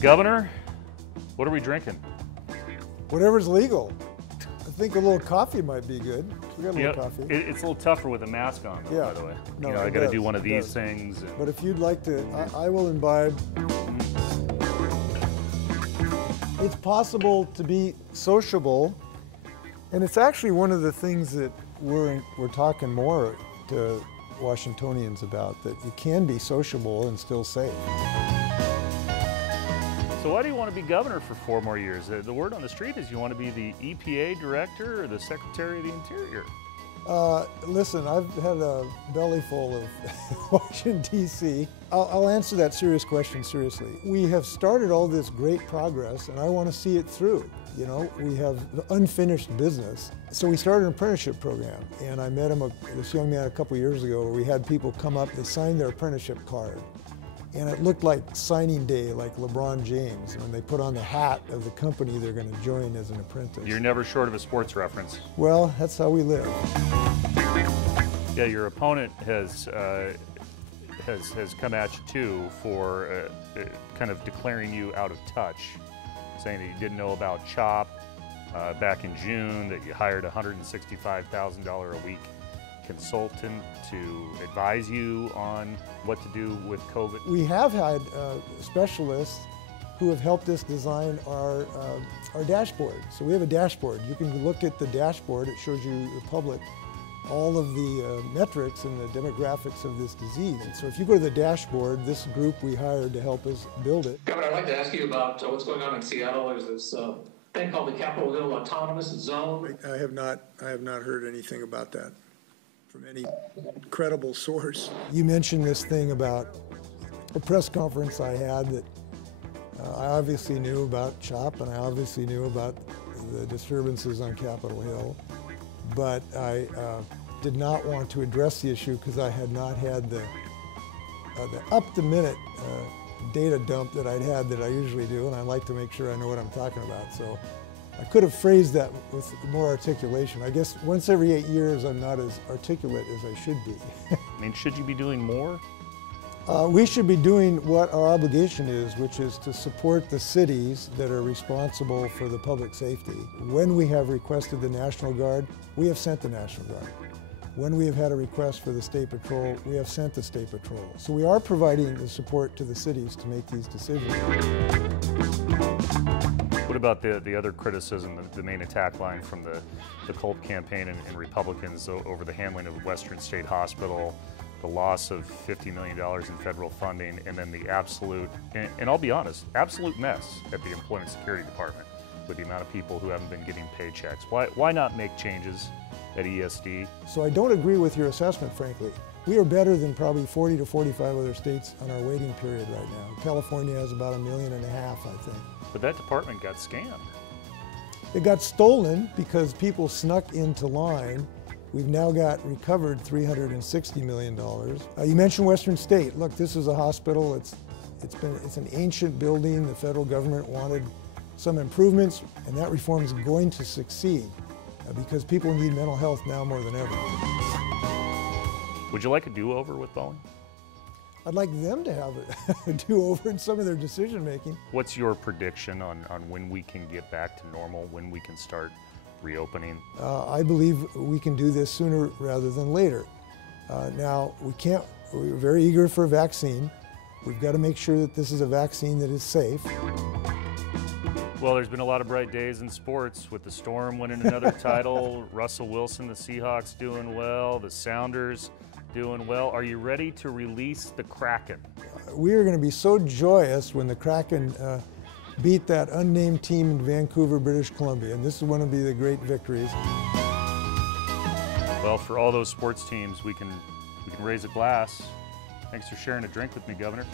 Governor, what are we drinking? Whatever's legal. I think a little coffee might be good. We got a little coffee. It's a little tougher with a mask on, though, by the way. No, I got to do one of these things. But if you'd like to, I will imbibe. It's possible to be sociable, and it's actually one of the things that we're talking more to Washingtonians about, that you can be sociable and still safe. So why do you want to be governor for 4 more years? The word on the street is you want to be the EPA director or the Secretary of the Interior. Listen, I've had a belly full of Washington, D.C. I'll answer that serious question seriously. We have started all this great progress, and I want to see it through. You know, we have unfinished business. So we started an apprenticeship program, and I met this young man a couple years ago where we had people come up, they signed their apprenticeship card. And it looked like signing day, like LeBron James, when they put on the hat of the company they're going to join as an apprentice. You're never short of a sports reference. Well, that's how we live. Yeah, your opponent has come at you too for kind of declaring you out of touch, saying that you didn't know about CHOP back in June, that you hired a $165,000 a week consultant to advise you on what to do with COVID? We have had specialists who have helped us design our dashboard. So we have a dashboard. You can look at the dashboard. It shows you, the public, all of the metrics and the demographics of this disease. And so if you go to the dashboard, this group we hired to help us build it. Governor, I'd like to ask you about what's going on in Seattle. There's this thing called the Capitol Hill Autonomous Zone. I have not heard anything about that from any credible source. You mentioned this thing about a press conference I had that I obviously knew about CHOP, and I obviously knew about the disturbances on Capitol Hill, but I did not want to address the issue because I had not had the up-to-minute data dump that I'd had that I usually do, and I like to make sure I know what I'm talking about. So I could have phrased that with more articulation. I guess once every 8 years, I'm not as articulate as I should be. I mean, should you be doing more? We should be doing what our obligation is, which is to support the cities that are responsible for the public safety. When we have requested the National Guard, we have sent the National Guard. When we have had a request for the State Patrol, we have sent the State Patrol. So we are providing the support to the cities to make these decisions. What about the other criticism, the main attack line from the Culp campaign and Republicans over the handling of Western State Hospital, the loss of $50 million in federal funding, and then the absolute, and I'll be honest, absolute mess at the Employment Security Department with the amount of people who haven't been getting paychecks? Why not make changes at ESD? So I don't agree with your assessment, frankly. We are better than probably 40 to 45 other states on our waiting period right now. California has about 1.5 million, I think. But that department got scammed. It got stolen because people snuck into line. We've now got recovered $360 million. You mentioned Western State. Look, this is a hospital. It's an ancient building. The federal government wanted some improvements, and that reform is going to succeed because people need mental health now more than ever. Would you like a do-over with Boeing? I'd like them to have a do-over in some of their decision-making. What's your prediction on when we can get back to normal, when we can start reopening? I believe we can do this sooner rather than later. Now, we're very eager for a vaccine. We've got to make sure that this is a vaccine that is safe. Well, there's been a lot of bright days in sports with the Storm winning another title, Russell Wilson, the Seahawks doing well, the Sounders doing well. Are you ready to release the Kraken? We are going to be so joyous when the Kraken beat that unnamed team in Vancouver, British Columbia, and this is one of the great victories. Well, for all those sports teams, we can raise a glass. Thanks for sharing a drink with me, Governor.